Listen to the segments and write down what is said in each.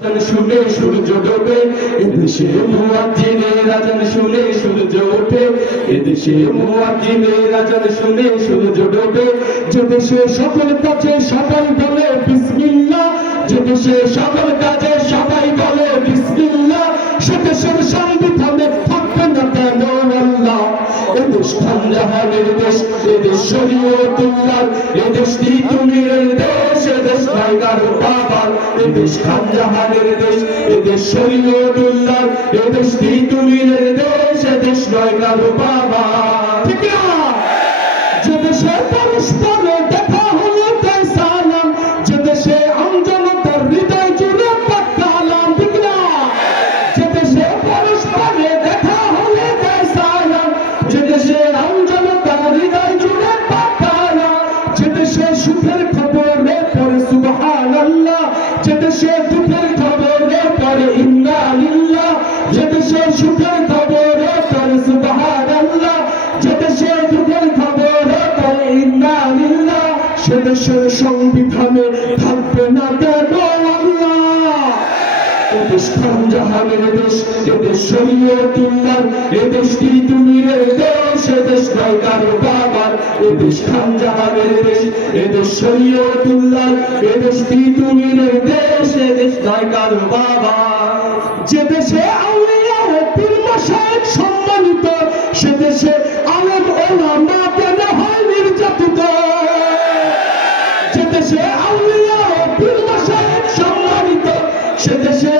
শুনে সূর্য ডোবে, এদেশে মুয়াজ্জিনের আজান শুনে সূর্য ওঠে, এদেশে শুনে সূর্য ডোবে। যে দেশে সকল কাজে সবাই বলে বিসমিল্লাহ, যে দেশে সকল কাছে সবাই বলে সে দেশের সংবিধানে জাহানের দেশ এদেশ শরীয়তুল্লাহ এদেশ তিতুমিরের দেশ এদেশ নাইগার বাবার এদেশ খান জাহানের দেশ এদেশ শরীয়তুল্লাহ এদেশ তিতুমিরের দেশ এদেশ নাইগার বাবা ঠিক না? যে দেশে পরস্পর দুঃখের খবরে পরে ইন্না লিল্লাহ। যে দেশে সুখের খবরে পরে সুবহানাল্লাহ। যে দেশে দুঃখের খবরে পরে ইন্না লিল্লাহ। সে দেশের সংবিধানে থাকবে না কেন আল্লাহ? এদেশ খান জাহানের দেশ এদেশ শরীয়তুল্লাহ এদেশ কি তুমিরের দেশ এদেশ নয়কার বাবার। এদেশ খান জাহানের দেশ এদেশ শরীয়তুল্লাহ এদেশ কি তুমিরের দেশ নয়কার বাবা। যে দেশে সম্মানিত, সে দেশে আলেম ওলামা কেন হয় নির্যাতিত দেশে আউলিয়া ও সম্মানিত, সে দেশে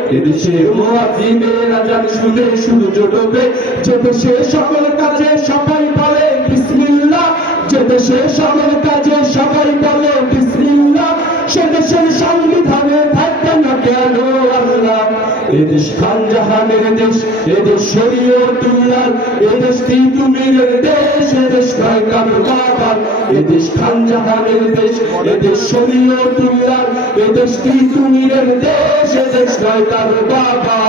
এদেশে মুয়াজ্জিনের আজান শুনে শুধু জোটবে যে দেশে সকল কাজে সবাই বলে, বিসমিল্লাহ। যে সে সকল কাজে এদেশ খান জাহানের দেশ এদেশ শরীয়তুল্লাহ এদেশ তিতুমিরের দেশ, এদেশ নায়কার বাবার এদেশ খান জাহানের দেশ এদেশ শরীয়তুল্লাহ এদেশ তিতুমিরের দেশ, এদেশ নায়কার বাবা